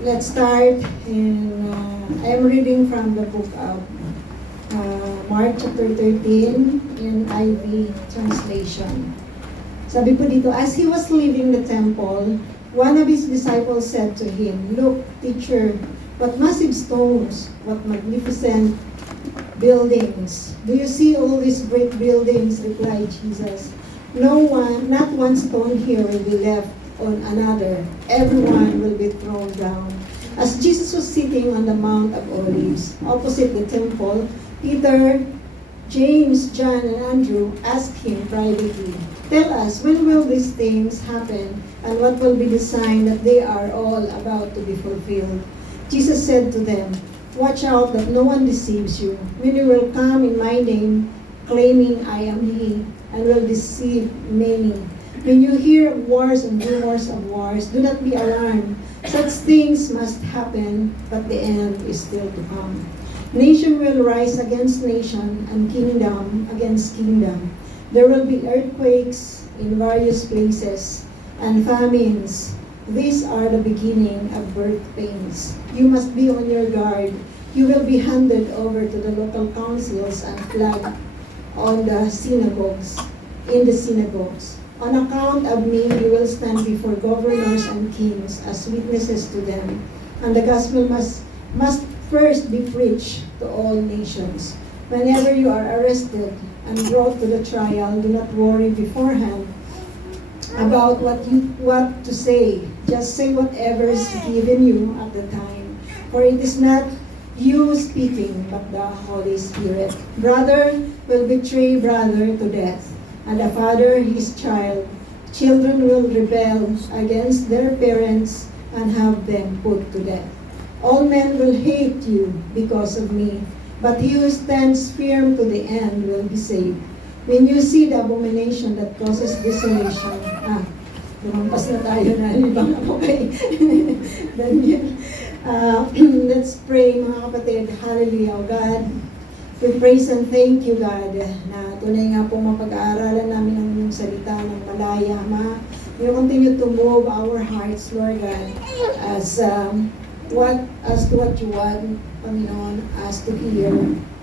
Let's start in, I am reading from the book of Mark chapter 13 in IV translation. Sabi po dito, as he was leaving the temple, one of his disciples said to him, "Look, teacher, what massive stones, what magnificent buildings. Do you see all these great buildings?" replied Jesus. Not one stone here will be left on another. Everyone will be thrown down. As Jesus was sitting on the Mount of Olives, opposite the temple, Peter, James, John, and Andrew asked him privately, "Tell us, when will these things happen, and what will be the sign that they are all about to be fulfilled?" Jesus said to them, "Watch out that no one deceives you. Many will come in my name, claiming I am He, and will deceive many. When you hear of wars and rumors of wars, do not be alarmed. Such things must happen, but the end is still to come. Nation will rise against nation, and kingdom against kingdom. There will be earthquakes in various places, and famines. These are the beginning of birth pains. You must be on your guard. You will be handed over to the local councils and flogged in the synagogues. On account of me, you will stand before governors and kings as witnesses to them. And the gospel must first be preached to all nations. Whenever you are arrested and brought to the trial, do not worry beforehand about what to say. Just say whatever is given you at the time. For it is not you speaking, but the Holy Spirit. Brother will betray brother to death, and a father his child. Children will rebel against their parents and have them put to death. All men will hate you because of me, but he who stands firm to the end will be saved. When you see the abomination that causes desolation, lumampas na tayo na ibang ako kay Daniel. Let's pray, mga kapatid. Hallelujah, oh God. We praise and thank you, God, na tunay nga po mapag-aaralan namin ang iyong salita ng malaya, Ma. You continue to move our hearts, Lord God, as to what you want, Panginoon, us to hear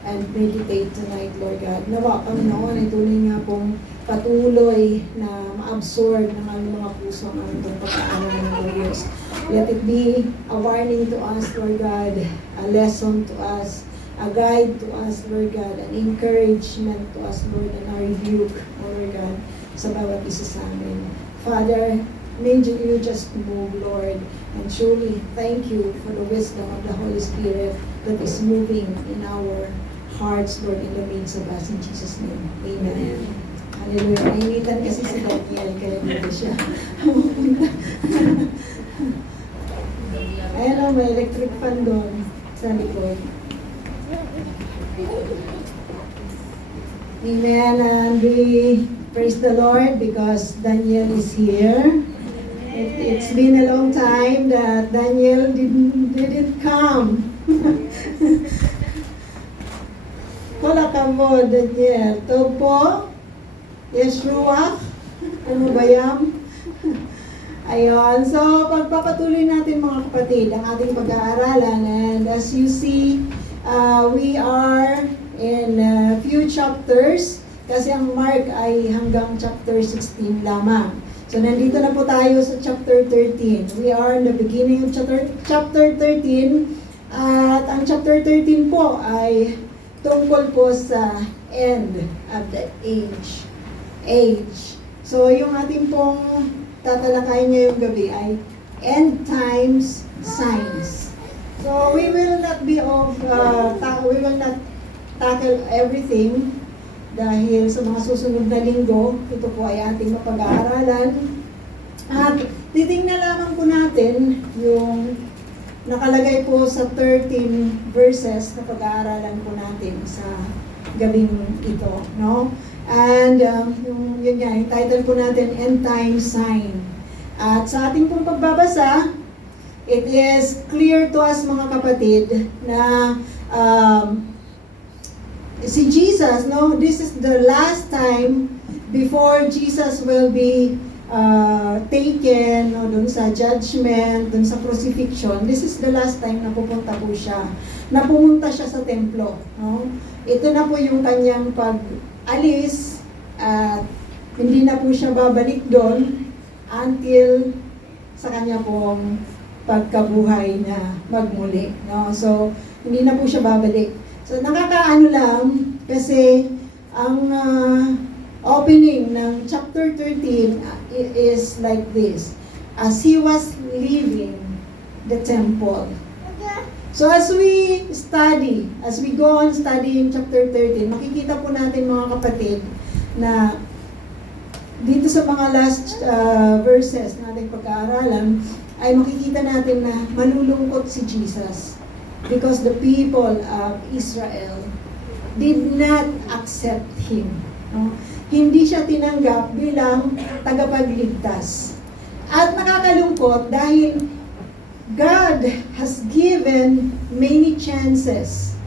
and meditate tonight, Lord God. Nawa, Panginoon, ay tunay nga pong patuloy na ma-absorb ng aming mga puso ang aming pag-aaral ng Diyos. Let it be a warning to us, Lord God, a lesson to us, a guide to us, Lord God, an encouragement to us, Lord, and a rebuke, Lord God, sa bawat isa sa amin. Father, may you just move, Lord, and truly thank you for the wisdom of the Holy Spirit that is moving in our hearts, Lord, in the midst of us. In Jesus' name, amen. Hallelujah. Nainitan kasi si Daniel, kaya dito siya. Ayan o, may electric fan doon sa likod. Amen. And we praise the Lord because Daniel is here. It's been a long time that Daniel didn't come. Wala ka mo, Daniel. Topo, Yeshua, ano ba yan? Ayun. So, pagpapatuloy natin, mga kapatid, ang ating pag-aaralan. And as you see, we are in a few chapters kasi ang Mark ay hanggang chapter 16 lamang. So, nandito na po tayo sa chapter 13. We are in the beginning of chapter 13 at ang chapter 13 po ay tungkol po sa end of the age. So, yung ating pong tatalakayin ngayong gabi ay end times signs. So we will not tackle everything dahil sa mga susunod na linggo, ito po ay ating mapag-aaralan. At titingnan lamang po natin yung nakalagay po sa 13 verses na pag-aaralan po natin sa gabing ito, no? And yun nga, yung title po natin, End Time Sign. At sa ating pong pagbabasa, it is clear to us, mga kapatid, na si Jesus, no, this is the last time before Jesus will be taken, no, dun sa judgment, dun sa crucifixion. This is the last time na pupunta po siya, na pumunta siya sa templo. No? Ito na po yung kanyang pag-alis, at hindi na po siya babalik doon until sa kanya pong pagkabuhay na magmuli. No? So, hindi na po siya babalik. So, nakakaano lang kasi ang opening ng chapter 13 is like this. As he was leaving the temple. So, as we study, as we go on studying chapter 13, makikita po natin mga kapatid na dito sa mga last verses na ating pag-aaralan, ay makikita natin na malulungkot si Jesus because the people of Israel did not accept Him. No? Hindi siya tinanggap bilang tagapagligtas. At nakakalungkot dahil God has given many chances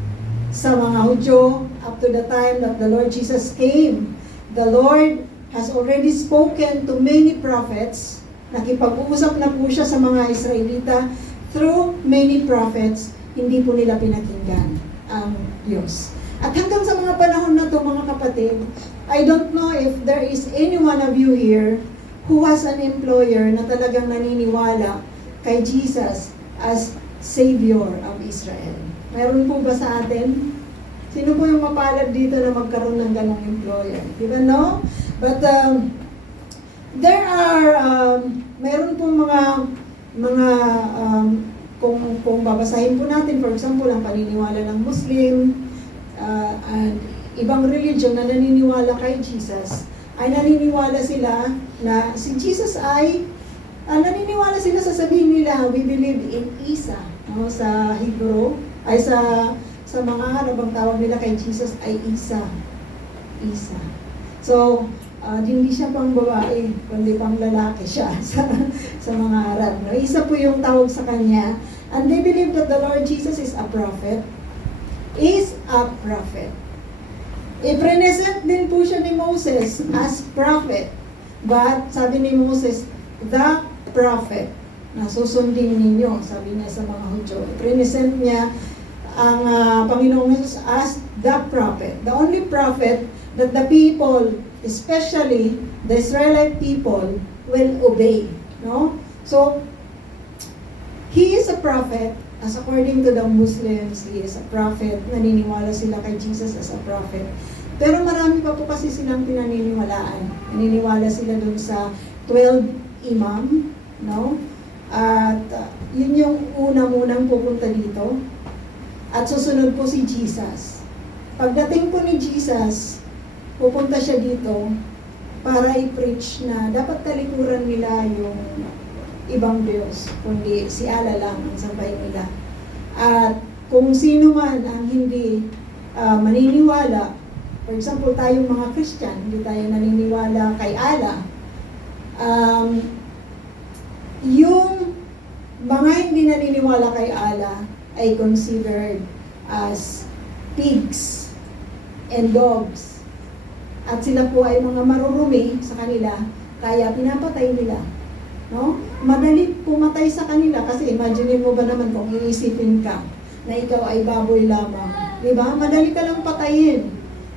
sa mga Hudyo up to the time that the Lord Jesus came. The Lord has already spoken to many prophets. Nakipag-uusap na po siya sa mga Israelita through many prophets. Hindi po nila pinakinggan ang Diyos. At hanggang sa mga panahon na to, mga kapatid, I don't know if there is any one of you here who has an employer na talagang naniniwala kay Jesus as Savior of Israel. Mayroon po ba sa atin? Sino po yung mapalad dito na magkaroon ng ganong employer? Di ba, no? But there are, mayroon pong mga kung babasahin po natin, for example, ang paniniwala ng Muslim, and ibang religion na naniniwala kay Jesus, ay naniniwala sila na si Jesus ay, naniniwala sila sa sabihin nila, we believe in Isa, no? Sa Hebrew, ay sa mga ano bang tawag nila kay Jesus ay Isa. Isa. So, hindi siya pang babae, kundi pang lalaki siya sa mga Arab. No? Isa po yung tawag sa kanya. And they believe that the Lord Jesus is a prophet. Is a prophet. I-present din po siya ni Moses as prophet. But, sabi ni Moses, the prophet na susundin ninyo, sabi niya sa mga Hudyo. I-present niya ang Panginoong Jesus as the prophet. The only prophet that the people, especially the Israelite people, will obey. No? So, he is a prophet, as according to the Muslims, he is a prophet. Naniniwala sila kay Jesus as a prophet. Pero marami pa po kasi silang pinaniniwalaan. Naniniwala sila dun sa 12 imam, no? At yun yung una-munang pupunta dito. At susunod po si Jesus. Pagdating po ni Jesus, pupunta siya dito para i-preach na dapat talikuran nila yung ibang Diyos, kundi si Allah lang ang sambahin nila. At kung sino man ang hindi maniniwala, for example, tayong mga Christian, hindi tayo naniniwala kay Allah, yung mga hindi naniniwala kay Allah ay considered as pigs and dogs. At sila po ay mga marurumi sa kanila, kaya pinapatay nila. No? Madali pumatay sa kanila kasi imagine mo ba naman kung iisipin ka na ikaw ay baboy lamang. Diba? Madali ka lang patayin.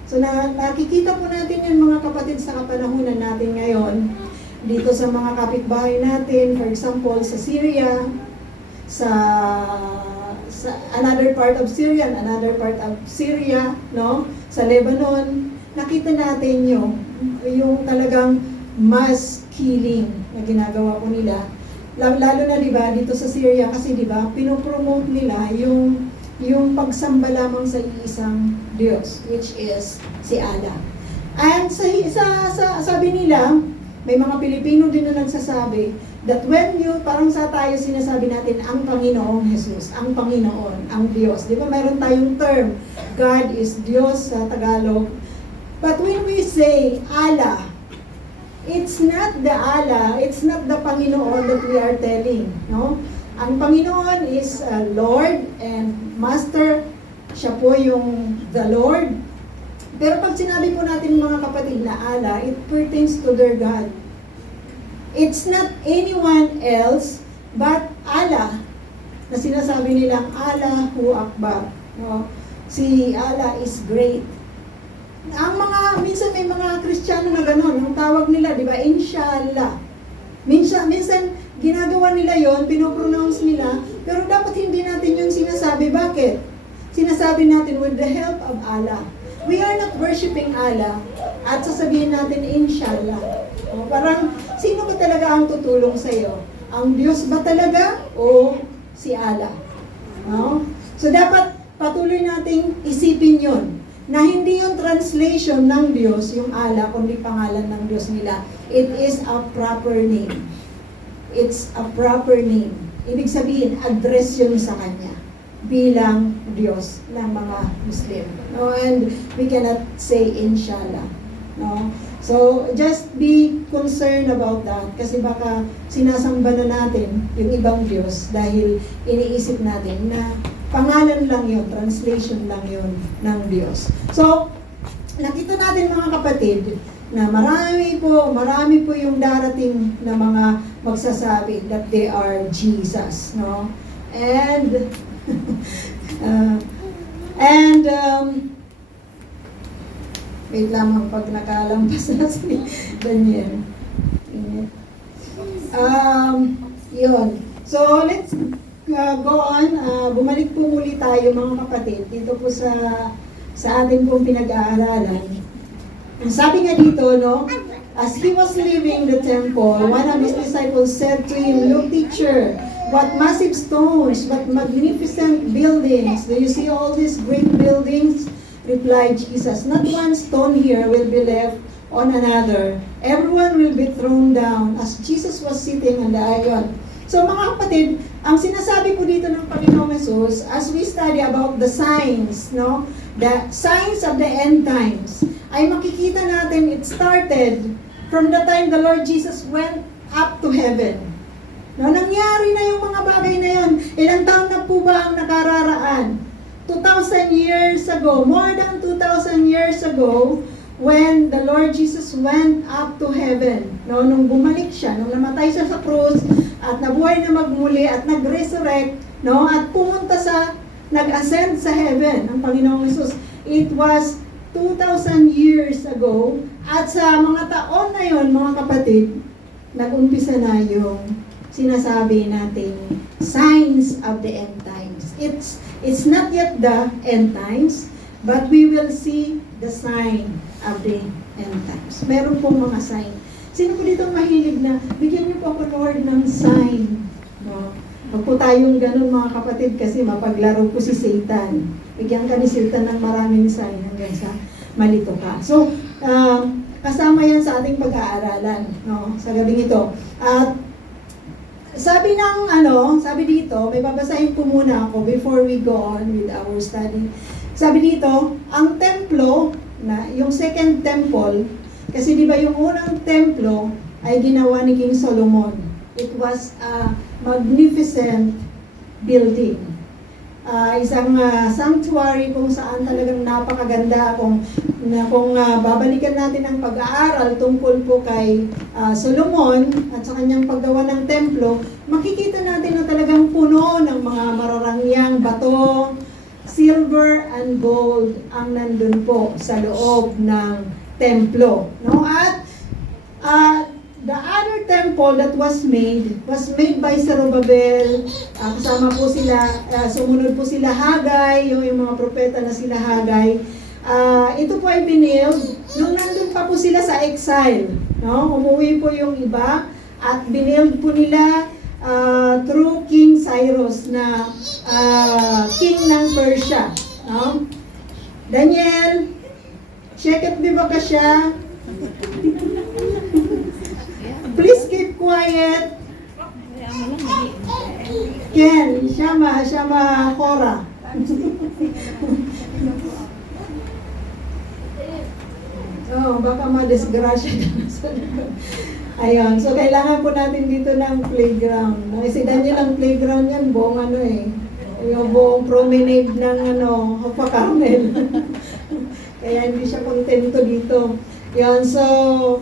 So nakikita po natin yan mga kapatid sa kapanahunan natin ngayon. Dito sa mga kapitbahay natin, for example, sa Syria, sa another part of Syria, no? Sa Lebanon, nakita natin yung talagang mass killing na ginagawa po nila. Lalo na 'di ba dito sa Syria kasi 'di ba pinopromote nila yung pagsamba lamang sa iisang Diyos, which is si Allah. And sabi nila, may mga Pilipino din na nagsasabi that when you, parang sa tayo sinasabi natin, ang Panginoong Jesus, ang Panginoon, ang Diyos. Di ba mayroon tayong term, God is Diyos sa Tagalog. But when we say Allah, it's not the Allah, it's not the Panginoon that we are telling. No? Ang Panginoon is Lord and Master. Siya po yung the Lord. Pero pag sinabi po natin mga kapatid na Allah, it pertains to their God. It's not anyone else but Allah. Na sinasabi nilang Allahu Akbar. No? Si Allah is great. Minsan may mga Kristiyano na gano'n, ang tawag nila, di ba, Inshallah. Minsan ginagawa nila yon, pinopronounce nila, pero dapat hindi natin yung sinasabi. Bakit? Sinasabi natin with the help of Allah. We are not worshiping Allah at sasabihin natin Inshallah. O, parang, sino ba talaga ang tutulong sa iyo? Ang Diyos ba talaga o si Allah? No? So dapat patuloy nating isipin yon, na hindi yung translation ng Diyos, yung Allah, kundi pangalan ng Diyos nila. It is a proper name. It's a proper name. Ibig sabihin, address yun sa Kanya bilang Diyos ng mga Muslim. No? And we cannot say Inshallah. No? So, just be concerned about that kasi baka sinasamba na natin yung ibang Diyos dahil iniisip natin na pangalan lang yun, translation lang yun ng Diyos. So, nakita natin mga kapatid na marami po yung darating na mga magsasabi that they are Jesus, no? And wait lamang pag nakalampas na si Daniel. Yun. So, let's go on. Bumalik po muli tayo mga kapatid dito po sa ating pong pinag-aaralan. Ang sabi nga dito, no, as he was leaving the temple, one of his disciples said to him, "Look, teacher, what massive stones, what magnificent buildings. Do you see all these great buildings?" Replied Jesus, "Not one stone here will be left on another. Everyone will be thrown down." As Jesus was sitting on the iron. So mga kapatid, ang sinasabi po dito ng Panginoong Jesus, as we study about the signs, no, the signs of the end times, ay makikita natin it started from the time the Lord Jesus went up to heaven. No, nangyari na yung mga bagay na yun. Ilang taon na po ba ang nakararaan? 2,000 years ago, more than 2,000 years ago, when the Lord Jesus went up to heaven, no, nung bumalik siya, nung namatay siya sa krus, at nabuhay na magmuli, at nag-resurrect, no, at pumunta nag-ascend sa heaven, ang Panginoong Jesus. It was 2,000 years ago, at sa mga taon na yon, mga kapatid, nag-umpisa na yung sinasabi natin, signs of the end times. It's not yet the end times, but we will see the sign of the end times. Meron pong mga sign. Sino po dito mahilig na bigyan niyo po ako, Lord, ng sign? No? Huwag po tayong ganun mga kapatid kasi mapaglaro po si Satan. Bigyan ka ni Satan ng maraming sign hanggang sa malito ka. So, kasama yan sa ating pag-aaralan, no? Sa gabing ito. At sabi dito, may babasahin po muna ako before we go on with our study. Sabi dito, ang templo, yung second temple, kasi di ba yung unang templo ay ginawa ni King Solomon. It was a magnificent building. Isang sanctuary kung saan talagang napakaganda. Kung babalikan natin ang pag-aaral tungkol po kay Solomon at sa kanyang paggawa ng templo, makikita natin na talagang puno ng mga mararangyang bato, silver and gold ang nandun po sa loob ng templo. No? At the other temple that was made by Zerubbabel. Kasama po sila, sumunod po sila Hagay, yung mga propeta na sila Hagay. Ito po ay binild nung nandun pa po sila sa exile. No? Umuwi po yung iba at binild po nila through King Cyrus na king ng Persia. No? Daniel, check ba ka siya? Please keep quiet. Ken, Shama, Cora. Baka ma-disgrasya na sa likod. Ayun, so kailangan po natin dito ng playground. Si Daniel ang playground yan, buong yung buong promenade ng Hapa Carmel. Kaya hindi siya kontento dito. Yan, so,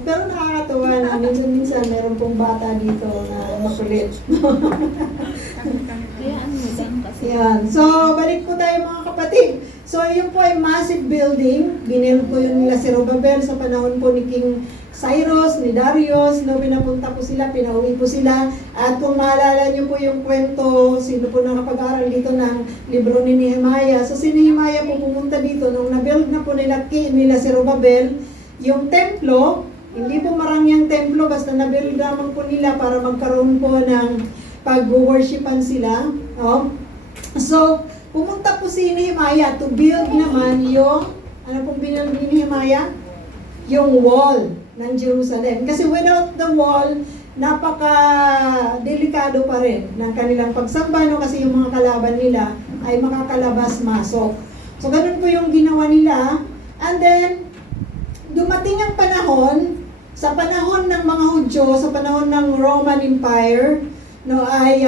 pero nakakatawa nakakatuwa na minsan meron pong bata dito na makulit. Kaya ano lang kasi. Yan. So, balik po tayo mga kapatid. So, yun po ay massive building. Binuild po yun nila si Robabel sa panahon po ni King Cyrus, ni Darius. No, pinapunta po sila, pinauwi po sila. At kung maalala nyo po yung kwento, sino po nakapag-aral dito ng libro ni Nehemiah. So, si Nehemiah po pumunta dito nung na-build na po nila si Robabel, yung templo, hindi po marami ang templo, basta na-build lamang po nila para magkaroon po ng pag-worshipan sila. No? So, pumunta po si Nehemiah to build naman yung, ano pong binuild ni Nehemiah? Yung wall ng Jerusalem. Kasi without the wall, napaka-delikado pa rin ng kanilang pagsamba, no? Kasi yung mga kalaban nila ay makakalabas-masok. So, ganun po yung ginawa nila. And then, dumating ang panahon, sa panahon ng mga Hudyo, sa panahon ng Roman Empire, no, ay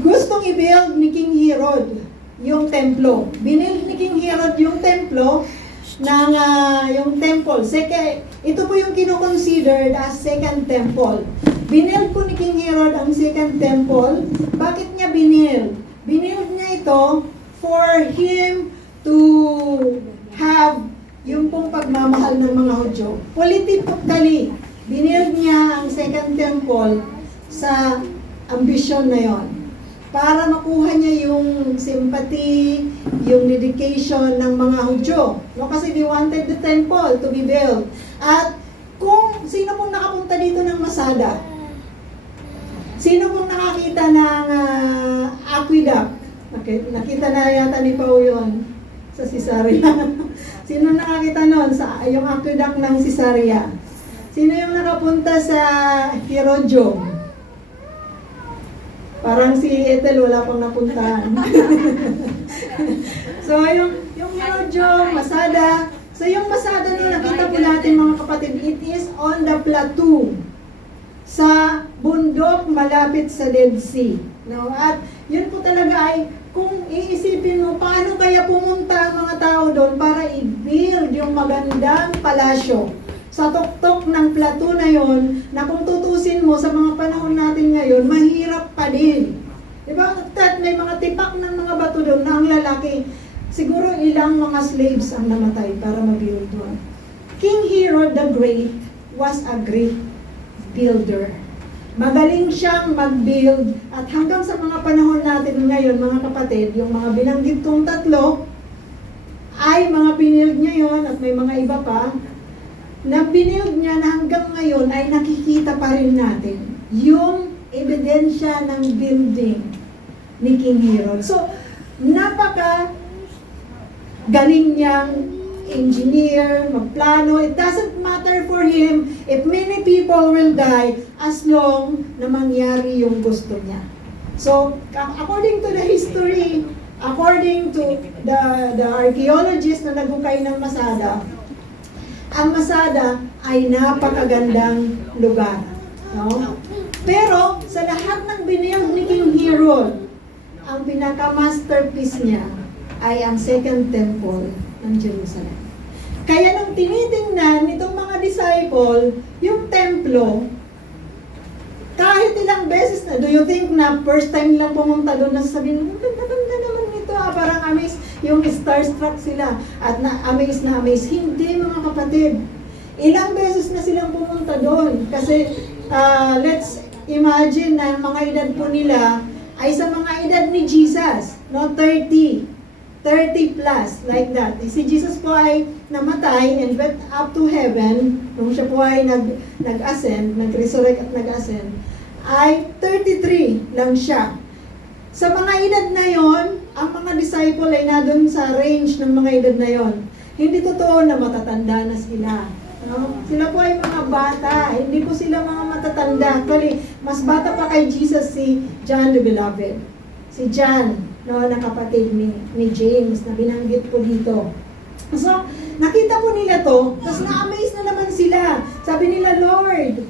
gustong i-build ni King Herod yung templo. Binild ni King Herod yung templo ng yung temple. Ito po yung kino-considered as second temple. Binild po ni King Herod ang second temple. Bakit niya binild? Binild niya ito for him to have yung pong pagmamahal ng mga Hudyo. Politically, binild niya ang second temple sa ambisyon na yon, para makuha niya yung sympathy, yung dedication ng mga Hudyo. No, kasi they wanted the temple to be built. At kung sino pong nakapunta dito ng Masada, sino pong nakakita ng aqueduct? Okay, nakita na yata ni Pao yun sa Caesarea. Sino nakakita nun sa yung aqueduct ng Caesarea? Sino yung nakapunta sa Herodium? Parang si Ethel wala pang napuntahan. So yung Herodium, Masada. So yung Masada no, nakita po natin mga kapatid, it is on the plateau sa bundok malapit sa Dead Sea. No? At yun po talaga ay, kung iisipin mo, paano kaya pumunta ang mga tao doon para i-build yung magandang palasyo sa tuktok ng plateau na yon, na kung tutusin mo sa mga panahon natin ngayon, mahirap pa din. Diba? At may mga tipak ng mga bato doon na ang lalaki, siguro ilang mga slaves ang namatay para mag-build doon. King Herod the Great was a great builder. Magaling siyang mag-build, at hanggang sa mga panahon natin ngayon, mga kapatid, yung mga binanggit kong tatlo, ay mga binild niya yon, at may mga iba pa, na binild niya na hanggang ngayon ay nakikita pa rin natin yung ebidensya ng building ni King Herod. So, napaka galing niyang engineer, magplano. It doesn't matter for him if many people will die as long na mangyari yung gusto niya. So, according to the history, according to the archaeologists na naghukay ng Masada, ang Masada ay napakagandang lugar. No? Pero, sa lahat ng binild ni King Herod, ang pinaka-masterpiece niya ay ang second temple ng Jerusalem. Kaya nung tinitingnan nitong mga disciple, yung templo, kahit ilang beses na, do you think na first time lang pumunta doon, nasasabihin, ganda naman nito, parang amaze, yung starstruck sila, at na-amaze. Hindi mga kapatid. Ilang beses na silang pumunta doon, kasi let's imagine na mga edad po nila ay sa mga edad ni Jesus, no, 30 plus, like that. Si Jesus po ay namatay and went up to heaven, nung siya po ay nag-ascend, nag-resurrect at nag-ascend, ay 33 lang siya. Sa mga edad na yon, ang mga disciple ay nadun sa range ng mga edad na yon. Hindi totoo na matatanda na sila. No? Sila po ay mga bata, hindi po sila mga matatanda. Actually, mas bata pa kay Jesus si John the Beloved. Si John, no, na kapatid ni James, na binanggit po dito. So, nakita po nila to, tapos na-amaze na naman sila. Sabi nila, Lord,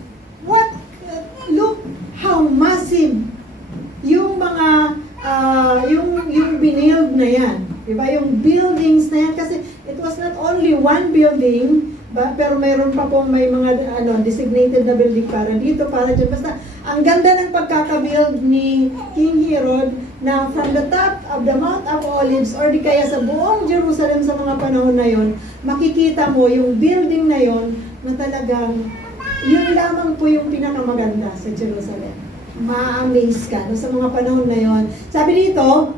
look how massive yung mga, yung binild na yan. Diba? Yung buildings na yan, kasi it was not only one building, Pero mayroon pa pong may mga designated na building para dito, para dyan. Basta, ang ganda ng pagkakabuild ni King Herod na from the top of the Mount of Olives or di kaya sa buong Jerusalem sa mga panahon na yon, makikita mo yung building na yon na talagang yun lamang po yung pinakamaganda sa Jerusalem. Ma-amaze ka no, sa mga panahon na yon. Sabi dito,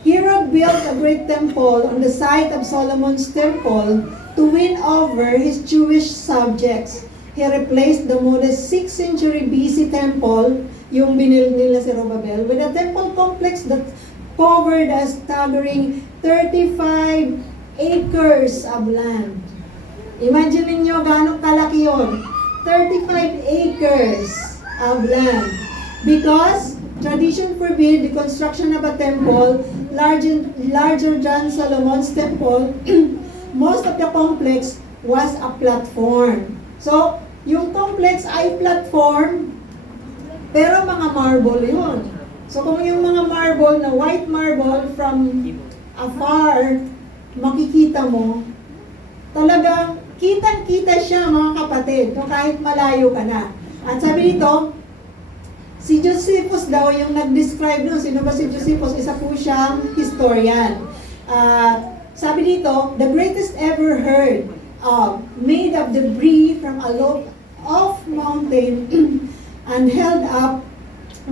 Herod built a great temple on the site of Solomon's temple to win over his Jewish subjects. He replaced the modest 6th century BC temple, yung binil nila si Zerubbabel, with a temple complex that covered a staggering 35 acres of land. Imagine niyo gaano kalaki yun. 35 acres of land. Because tradition forbid the construction of a temple larger than Solomon's temple. Most of the complex was a platform. So, yung complex ay platform, pero mga marble yun. So, kung yung mga marble na white marble from afar, makikita mo, talagang kitang-kita siya mga kapatid, no, kahit malayo ka na. At sabi dito, si Josephus daw yung nag-describe nun. Sino ba si Josephus? Isa po siyang historian. Sabi dito, the greatest ever heard of, made of debris from a low-off mountain and held up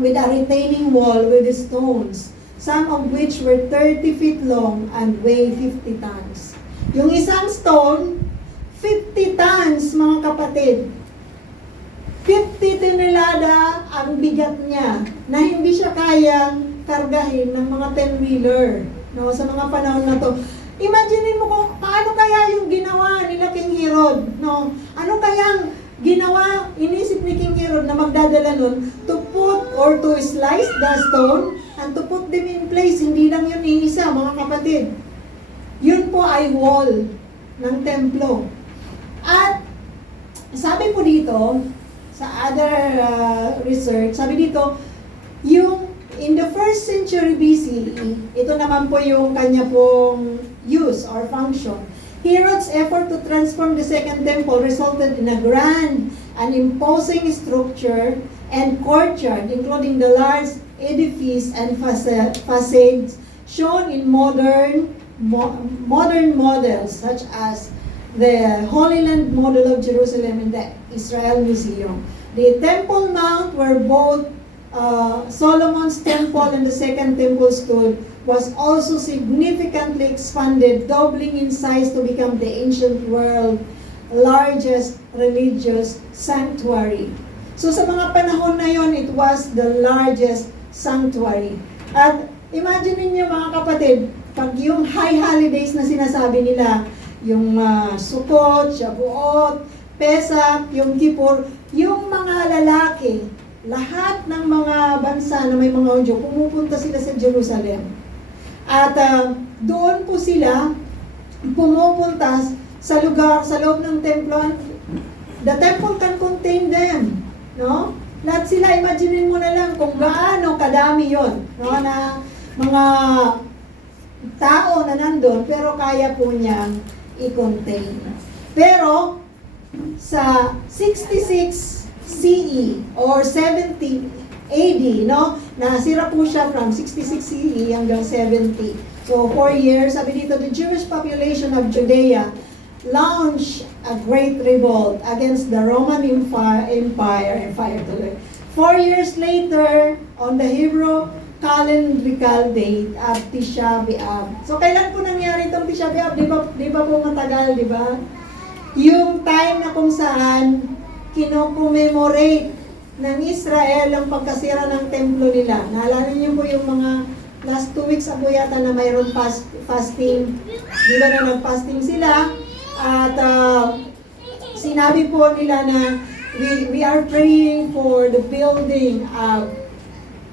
with a retaining wall with stones, some of which were 30 feet long and weigh 50 tons. Yung isang stone, 50 tons, mga kapatid. 50 tonelada ang bigat niya na hindi siya kayang kargahin ng mga 10-wheeler, no, sa mga panahon na to. Imagine mo kung paano kaya yung ginawa nila King Herod, no? Ano kayang ginawa, inisip ni King Herod na magdadala nun to put or to slice the stone and to put them in place. Hindi lang yun iisa, mga kapatid. Yun po ay wall ng templo. At sabi po dito, sa other research, sabi dito, yung in the 1st century BCE, ito naman po yung kanya pong use or function. Herod's effort to transform the Second Temple resulted in a grand and imposing structure and courtyard, including the large edifice and facades shown in modern models such as the Holy Land model of Jerusalem and the Israel Museum. The Temple Mount, where both Solomon's temple and the Second Temple stood, was also significantly expanded, doubling in size to become the ancient world's largest religious sanctuary. So sa mga panahon na yon, it was the largest sanctuary. At imagine niyo mga kapatid, pag yung high holidays na sinasabi nila, yung Sukkot, Shavuot, Pesach, Yom Kippur, yung mga lalaki, lahat ng mga bansa na may mga Hudyo, pumupunta sila sa Jerusalem. At doon po sila pumupunta sa lugar, sa loob ng templo. The temple can contain them, no? Lahat sila, imagine mo na lang kung gaano kadami yon, no? Na mga tao na nandun, pero kaya po niyang i-contain. Pero sa 66 CE or 70 AD, no? Nasira po siya from 66 CE hanggang 70. So 4 years, sabi dito, the Jewish population of Judea launched a great revolt against the Roman Empire 4 years later, on the Hebrew calendrical date of Tisha B'Av. So kailan po nangyari itong Tisha B'Av? Di ba po matagal, di ba? Yung time na kung saan kino-commemorate ng Israel ang pagkasira ng templo nila. Naalala niyo po yung mga last 2 weeks ago yata na mayroon fasting. Di ba na nag-fasting sila? At sinabi po nila na we are praying for the building of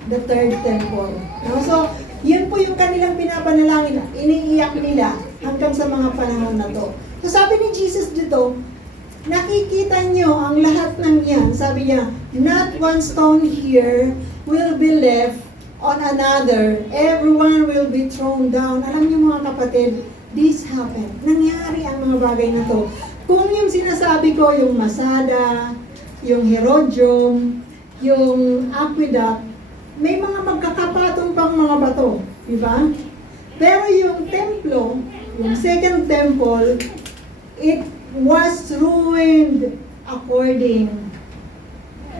the third temple. No? So, yun po yung kanilang pinapanalangin. Iniiyak nila hanggang sa mga panahon na to. So, sabi ni Jesus dito, nakikita nyo ang lahat ng yan. Sabi niya, not one stone here will be left on another. Everyone will be thrown down. Alam niyo mga kapatid, this happened. Nangyari ang mga bagay na to. Kung yung sinasabi ko, yung Masada, yung Herodium, yung Aqueduct, may mga magkakapatong pang mga bato, di ba? Pero yung templo, yung second temple, it was ruined according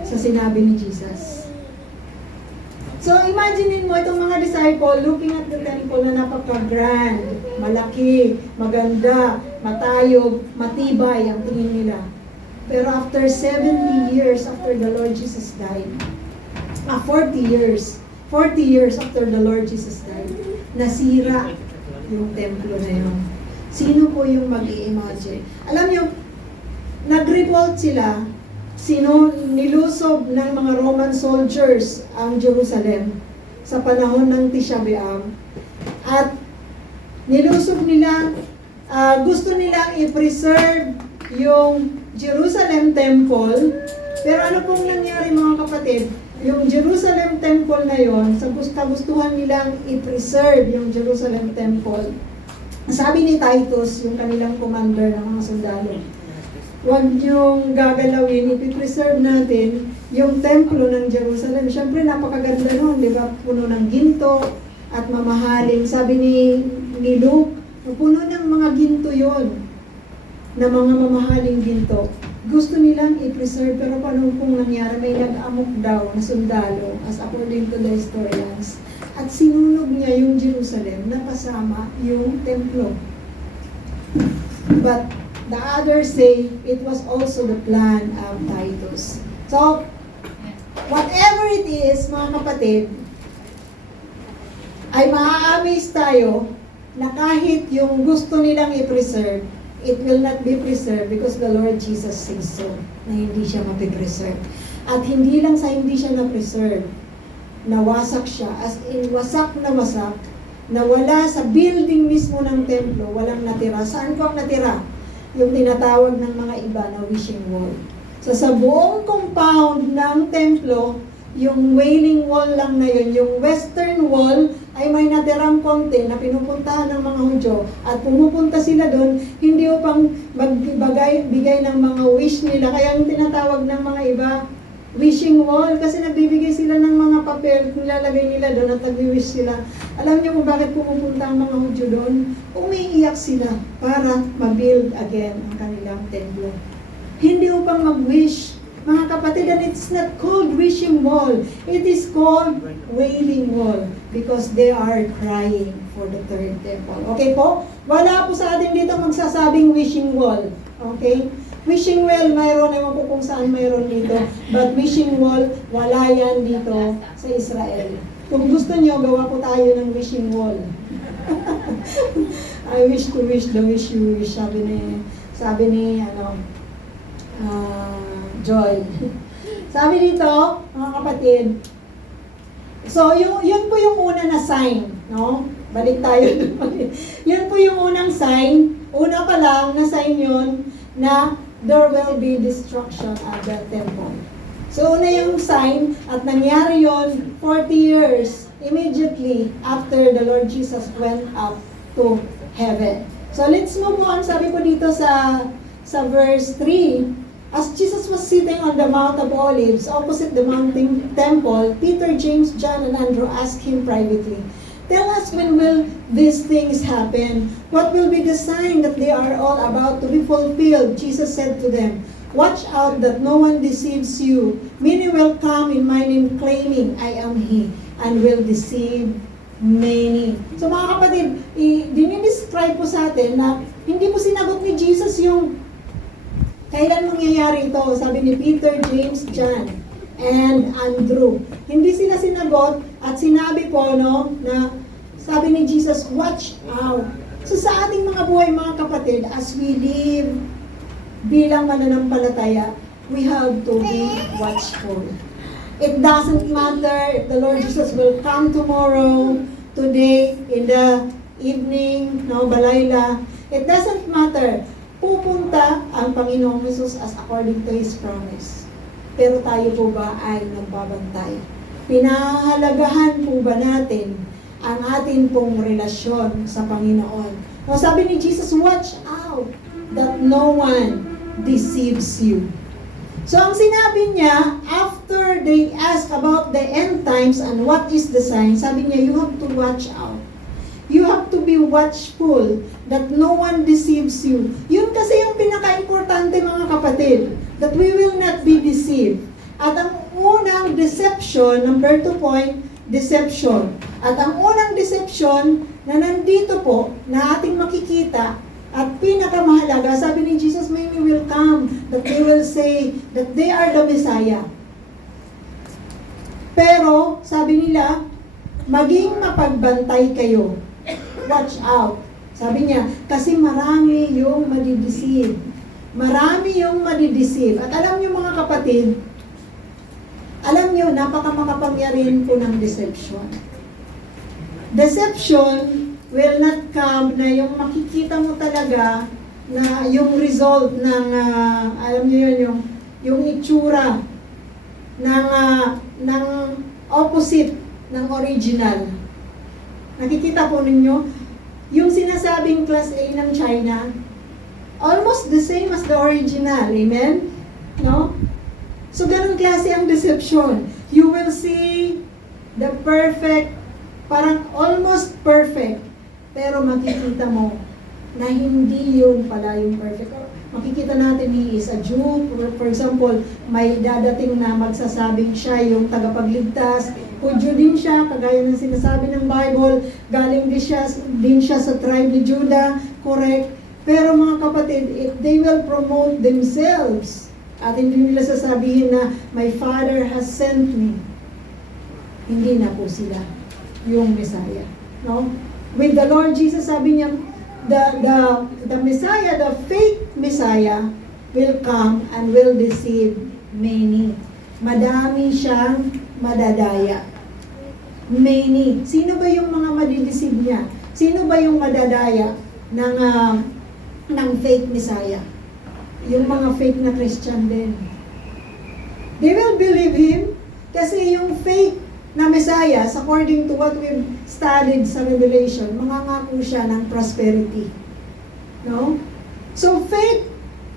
sa sinabi ni Jesus. So imaginein mo itong mga disciple looking at the temple na napaka-grand, malaki, maganda, matayog, matibay ang tingin nila. Pero after 70 years after the Lord Jesus died, 40 years after the Lord Jesus died, nasira yung templo na yun. Sino po yung mag-i-imagine? Alam niyo, nag-revolt sila, nilusob ng mga Roman soldiers ang Jerusalem sa panahon ng Tisha B'Av. At nilusob nila, gusto nilang i-preserve yung Jerusalem Temple. Pero ano pong nangyari mga kapatid? Yung Jerusalem Temple na yon, sa gustuhan nilang i-preserve yung Jerusalem Temple. Sabi ni Titus, yung kanilang commander ng mga sundalo, huwag niyong gagalawin, ipipreserve natin yung templo ng Jerusalem. Siyempre, napakaganda nun, di ba? Puno ng ginto at mamahalin. Sabi ni Luke, puno ng mga ginto yon, na mga mamahaling ginto. Gusto nilang i-preserve, pero paano kung nangyari, may nag-amok daw na sundalo, as according to the historians, at sinunog niya yung Jerusalem na kasama yung templo. But the others say it was also the plan of Titus. So, whatever it is, mga kapatid, ay maa-amaze tayo na kahit yung gusto nilang i-preserve, it will not be preserved because the Lord Jesus says so, na hindi siya mapipreserve. At hindi lang sa hindi siya na-preserve, nawasak siya, as in wasak, na wala sa building mismo ng templo, walang natira. Saan ko ang natira? Yung tinatawag ng mga iba na wishing wall. So sa buong compound ng templo, yung wailing wall lang na yun, yung western wall, ay may natirang konti na pinupuntahan ng mga Hudyo at pumupunta sila doon, hindi upang bigay ng mga wish nila. Kaya yung tinatawag ng mga iba, wishing wall, kasi nagbibigay sila ng mga papel, nilalagay nila doon at nagwi-wish sila. Alam niyo kung bakit pumupunta ang mga Hudyo doon? Umiiyak sila para ma-build again ang kanilang templo. Hindi upang mag-wish, mga kapatid, and it's not called wishing wall. It is called wailing wall because they are crying for the third temple. Okay po? Wala po sa atin dito magsasabing wishing wall. Okay? Wishing well, mayroon, ewan ko kung saan mayroon dito. But wishing wall, wala yan dito sa Israel. Kung gusto nyo, gawa po tayo ng wishing wall. I wish to wish the wish you wish. Sabi ni Joy. Sabi dito, mga kapatid, so yun po yung una na sign, no? Balik tayo. Yun po yung unang sign. Una pa lang na sign yun na there will be destruction of the temple. So una yung sign at nangyari yun 40 years immediately after the Lord Jesus went up to heaven. So let's move on. Sabi po dito sa verse 3, as Jesus was sitting on the Mount of Olives opposite the mountain temple, Peter, James, John, and Andrew asked him privately, "Tell us, when will these things happen? What will be the sign that they are all about to be fulfilled?" Jesus said to them, "Watch out that no one deceives you. Many will come in my name claiming, 'I am He,' and will deceive many." So mga kapatid, dinidescribe po sa atin na hindi po sinagot ni Jesus yung kailan mangyayari ito. Sabi ni Peter, James, John, and Andrew. Hindi sila sinagot at sinabi po na sabi ni Jesus, watch out. So sa ating mga buhay mga kapatid, as we live bilang mananampalataya, we have to be watchful. It doesn't matter if the Lord Jesus will come tomorrow, today, in the evening, balayla. It doesn't matter. Pupunta ang Panginoong Jesus as according to His promise. Pero tayo po ba ay nagbabantay? Pinahalagahan po ba natin ang atin pong relasyon sa Panginoon? O sabi ni Jesus, watch out that no one deceives you. So ang sinabi niya, after they ask about the end times and what is the sign, sabi niya, you have to watch out. You have to be watchful that no one deceives you. Yun kasi yung pinaka-importante mga kapatid, that we will not be deceived. At ang unang deception, number 2 point, deception. At ang unang deception na nandito po, na ating makikita, at pinakamahalaga, sabi ni Jesus, many will come, that they will say that they are the Messiah. Pero, sabi nila, maging mapagbantay kayo. Watch out. Sabi niya, kasi marami yung madideceive. Marami yung madideceive. At alam niyo mga kapatid, alam niyo, napakamakapangyarihan po ng deception. Deception will not come na yung makikita mo talaga na yung result ng, alam niyo yun, yung itsura ng opposite ng original. Nakikita po ninyo, yung sinasabing class A ng China, almost the same as the original. Amen? No? So, ganun klase ang deception. You will see the perfect, parang almost perfect, pero makikita mo na hindi yung pala yung perfect. Makikita natin, he is a Jew. For example, may dadating na magsasabing siya yung tagapagligtas. Hudyo din siya, kagaya ng sinasabi ng Bible. Galing din siya sa tribe ni Judah. Correct. Pero mga kapatid, if they will promote themselves, at hindi nila sasabihin na, my Father has sent me, hindi na po sila yung Messiah. No? With the Lord Jesus, sabi niya, the Messiah, the fake Messiah, will come and will deceive many. Madami siyang madadaya. Many. Sino ba yung mga madideceive niya? Sino ba yung madadaya ng fake Messiah? Yung mga fake na Christian din. They will believe him kasi yung fake na Messiah, according to what we've studied sa Revelation, mangangako siya ng prosperity. No? So, fake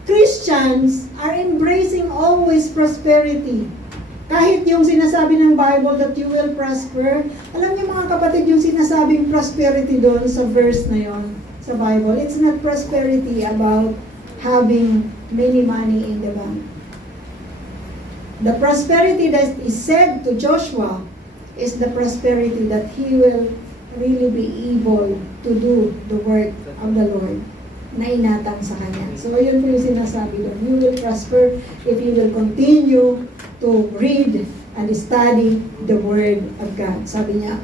Christians are embracing always prosperity. Kahit yung sinasabi ng Bible that you will prosper, alam niyo mga kapatid, yung sinasabing prosperity doon sa verse na yon sa Bible, it's not prosperity about having many money in the bank. The prosperity that is said to Joshua is the prosperity that he will really be able to do the work of the Lord na inatang sa kanya. So, ayun po yung sinasabi doon. You will prosper if you will continue to read and study the Word of God. Sabi niya.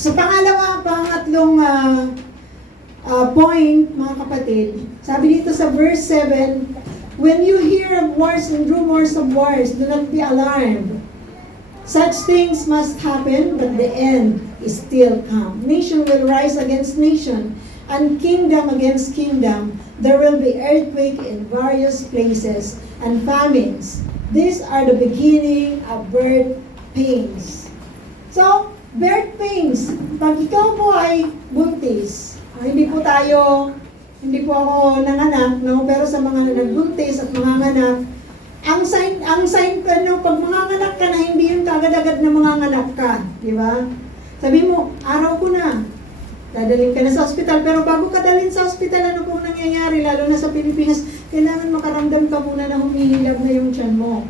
So, pangatlong point, mga kapatid, sabi dito sa verse 7, when you hear of wars and rumors of wars, do not be alarmed. Such things must happen, but the end is still come. Nation will rise against nation, and kingdom against kingdom. There will be earthquake in various places, and famines. These are the beginning of birth pains. So, birth pains. Pag ikaw po ay buntis, hindi po ako nanganak, no? Pero sa mga nagbuntis at manganganak, ang sign pag manganganak ka na, hindi yun kagad-agad na manganganak ka. Di ba? Sabi mo, araw ko na. Dadalhin ka na sa ospital. Pero bago ka dalhin sa ospital, ano pong nangyayari? Lalo na sa Pilipinas, kailangan makaramdam ka muna na humihilab na yung tiyan mo.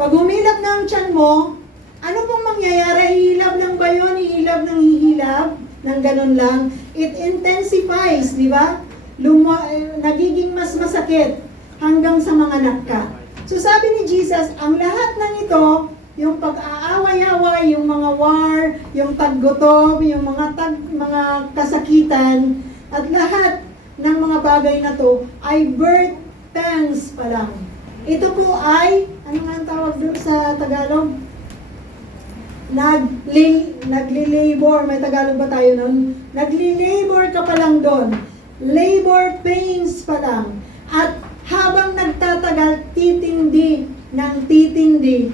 Pag humilab na ang tiyan mo, ano pong mangyayari? Hihilab lang ba yun? Hihilab ng hihilab? Nang ganun lang? It intensifies, di ba? Nagiging mas masakit hanggang sa manganak ka. So sabi ni Jesus, ang lahat ng ito, yung pag-aaway-away, yung mga war, yung taggutom, yung mga kasakitan, at lahat ng mga bagay na to ay birth pangs pa lang. Ito po ay, ano nga ang tawag doon sa Tagalog? Nagli-labor, may Tagalog ba tayo nun? Nagli-labor ka pa lang doon. Labor pains pa lang. At habang nagtatagal, titindi nang titindi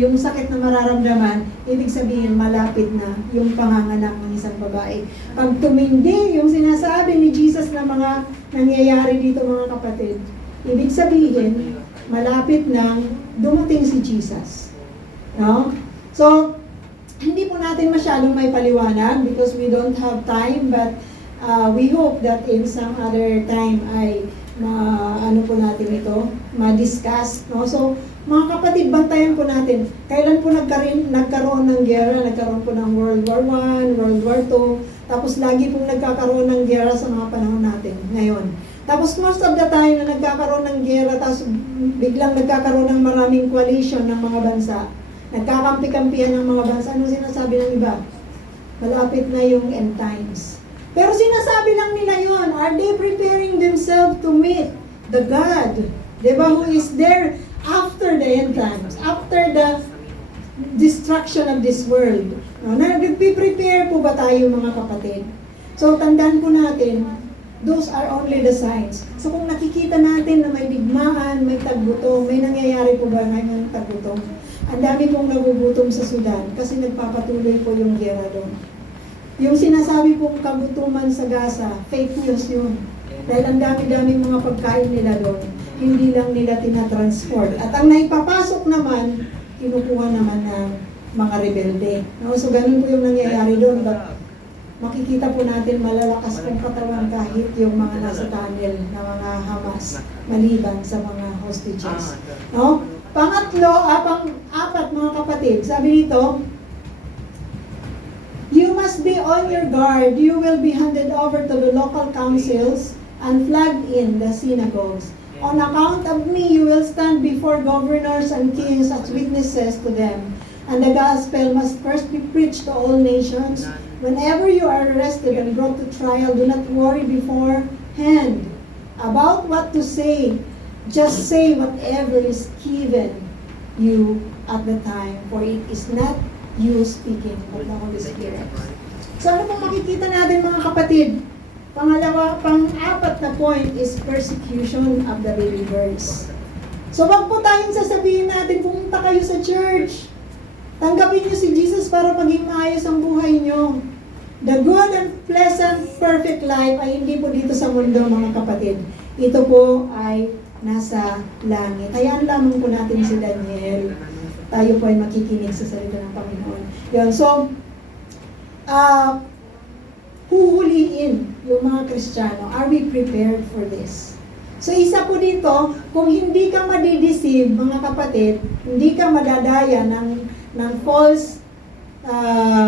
yung sakit na mararamdaman, ibig sabihin malapit na yung panganganak ng isang babae. Pag tumindi yung sinasabi ni Jesus na mga nangyayari dito mga kapatid, ibig sabihin malapit nang dumating si Jesus. No? So, hindi po natin masyadong may paliwanag because we don't have time, but we hope that in some other time ay ano po natin ito, ma-discuss, no? So, mga kapatid, bantayan po natin, kailan po nagkaroon ng giyera, nagkaroon po ng World War I, World War II, tapos lagi pong nagkakaroon ng giyera sa mga panahon natin ngayon. Tapos most of the time na nagkakaroon ng giyera, tapos biglang nagkakaroon ng maraming coalition ng mga bansa, nagkakampi-kampihan ng mga bansa, ano sinasabi ng iba? Malapit na yung end times. Pero sinasabi lang nila yun, are they preparing themselves to meet the God, diba, who is there after the end times, after the destruction of this world? No, nag-prepare po ba tayo mga kapatid? So tandaan po natin, those are only the signs. So kung nakikita natin na may digmaan, may taggutom, may nangyayari po ba ngayon ng taggutom? Ang dami pong nagugutom sa Sudan kasi nagpapatuloy po yung gera doon. Yung sinasabi pong kagutuman sa Gaza, fake news yun. Dahil ang dami-dami mga pagkain nila doon, hindi lang nila tinatransport. At ang naipapasok naman, kinukuha naman ng mga rebelde. No? So ganun po yung nangyayari doon. But makikita po natin malalakas pong katawan kahit yung mga nasa tunnel na mga Hamas, maliban sa mga hostages. No? Pangatlo, apat mga kapatid, sabi dito, you must be on your guard. You will be handed over to the local councils and flagged in the synagogues. On account of me, you will stand before governors and kings as witnesses to them. And the gospel must first be preached to all nations. Whenever you are arrested and brought to trial, do not worry beforehand about what to say. Just say whatever is given you at the time, for it is not you speaking, but the Holy Spirit. So ano pong makikita natin mga kapatid? Pang-apat na point is persecution of the believers. So wag po tayong sasabihin natin, pumunta kayo sa church. Tanggapin niyo si Jesus para maging maayos ang buhay niyo. The good and pleasant, perfect life ay hindi po dito sa mundo mga kapatid. Ito po ay nasa langit. Hayaan lamang po natin si Daniel. Tayo po ay makikinig sa salita ng Panginoon. Yun, so, huhuliin yung mga Kristiyano. Are we prepared for this? So, isa po dito, kung hindi ka madideceive, mga kapatid, hindi ka madadaya ng false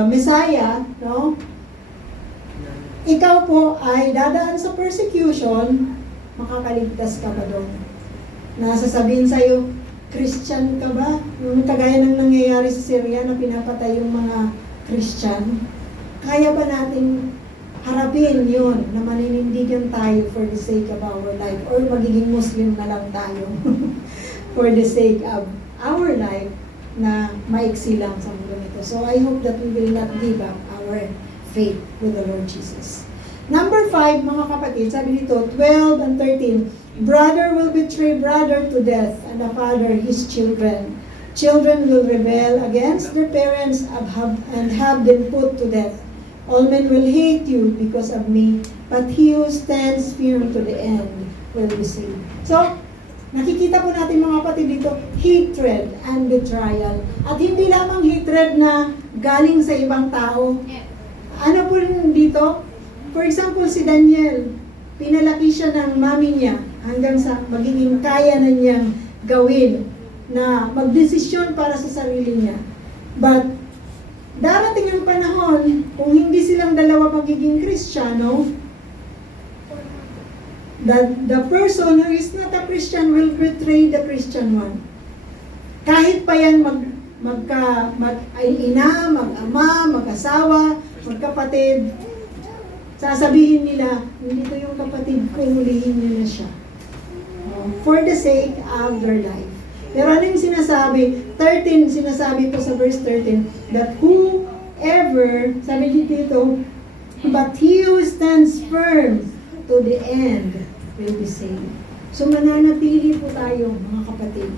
Messiah, no? Ikaw po ay dadaan sa persecution, makakaligtas ka ba doon? Nasasabihin sa'yo, Christian ka ba? Yung kagaya ng nangyayari sa Syria na pinapatay yung mga Christian, kaya ba natin harapin yun na maninindigan tayo for the sake of our life, or magiging Muslim na lang tayo for the sake of our life na maiksi lang sa mundo nito. So I hope that we will not give up our faith with the Lord Jesus. Number 5, mga kapatid, sabi dito, 12 and 13, brother will betray brother to death, and a father his children. Children will rebel against their parents and have them put to death. All men will hate you because of me, but he who stands firm to the end will be saved. So, nakikita po natin mga kapatid dito, hatred and betrayal. At hindi lamang hatred na galing sa ibang tao. Ano po rin dito? For example, si Daniel, pinalaki siya ng mami niya hanggang sa magiging kaya na niyang gawin na magdesisyon para sa sarili niya. But, darating ang panahon, kung hindi silang dalawa magiging Kristiyano, the person who is not a Christian will betray the Christian one. Kahit pa yan mag-ina, mag-ama, mag-asawa, magkapatid, sasabihin nila, hindi ko yung kapatid ko, hulihin niyo na siya. For the sake of their life. Pero ano yung sinasabi? 13, sinasabi po sa verse 13, that whoever, sabi dito, but he who stands firm to the end will be saved. So mananatili po tayo, mga kapatid.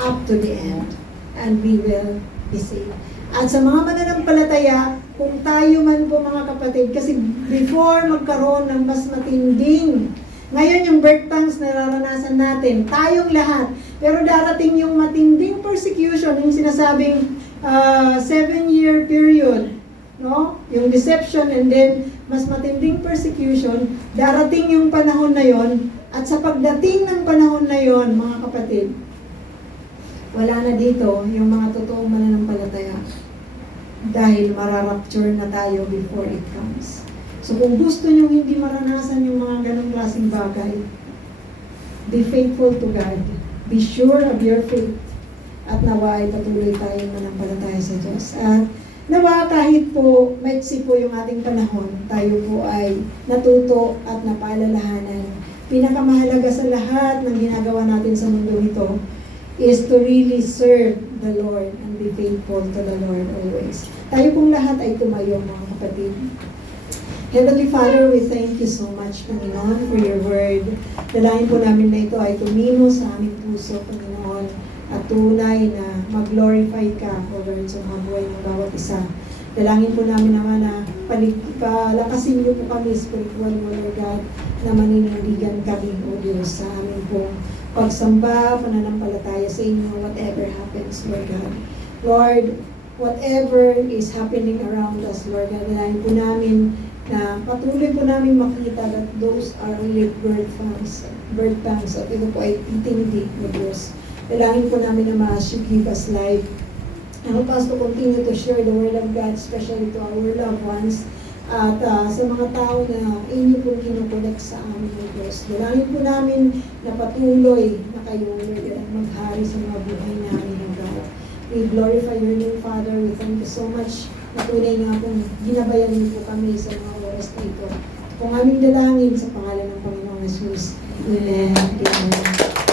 up to the end. And we will be saved. At sa mga mananampalataya, kung tayo man po mga kapatid, kasi before magkaroon ng mas matinding, ngayon yung birth pangs na nararanasan natin, tayong lahat, pero darating yung matinding persecution, yung sinasabing 7-year period, no? Yung deception and then mas matinding persecution, darating yung panahon na yon, at sa pagdating ng panahon na yon, mga kapatid, wala na dito yung mga totoong mananampalataya dahil mararapture na tayo before it comes. So kung gusto nyo hindi maranasan yung mga ganong klaseng bagay, be faithful to God. Be sure of your faith. At nawa ay patuloy tayong manampalataya sa Diyos. At nawa kahit po maiksi po yung ating panahon, tayo po ay natuto at napaalalahanan. Pinakamahalaga sa lahat ng ginagawa natin sa mundo ito is to really serve the Lord and be faithful to the Lord always. Tayo pong lahat ay tumayo, mga kapatid. Heavenly Father, we thank you so much, Panginoon, for your word. Dalangin po namin na ito ay tumimo sa aming puso, Panginoon, at tunay na mag-glorify ka, O Lord, sa mga buhay ng bawat isa. Dalangin po namin naman na palakasin niyo po kami spiritual, O Lord God, na maninindigan kami, O Diyos, sa aming pong pagsamba, pananampalataya sa inyo, whatever happens, Lord God. Lord, whatever is happening around us, Lord God, dalangin po namin na patuloy po namin makita that those are really birth pangs, at ito po ay titindi, O Diyos. Dalangin po namin na as you give us life, and help us to continue to share the word of God, especially to our loved ones, at sa mga tao na inyo pong kinukulik sa amin, O Diyos. Dalangin po namin na patuloy na kayo, Lord, at maghari sa mga buhay namin, O God. We glorify your name, Father. We thank you so much. Natunay nga pong ginabayan niyo po kami sa mga oras na ito. Kung aming dalangin sa pangalan ng Panginoong Jesus. Amen. Amen.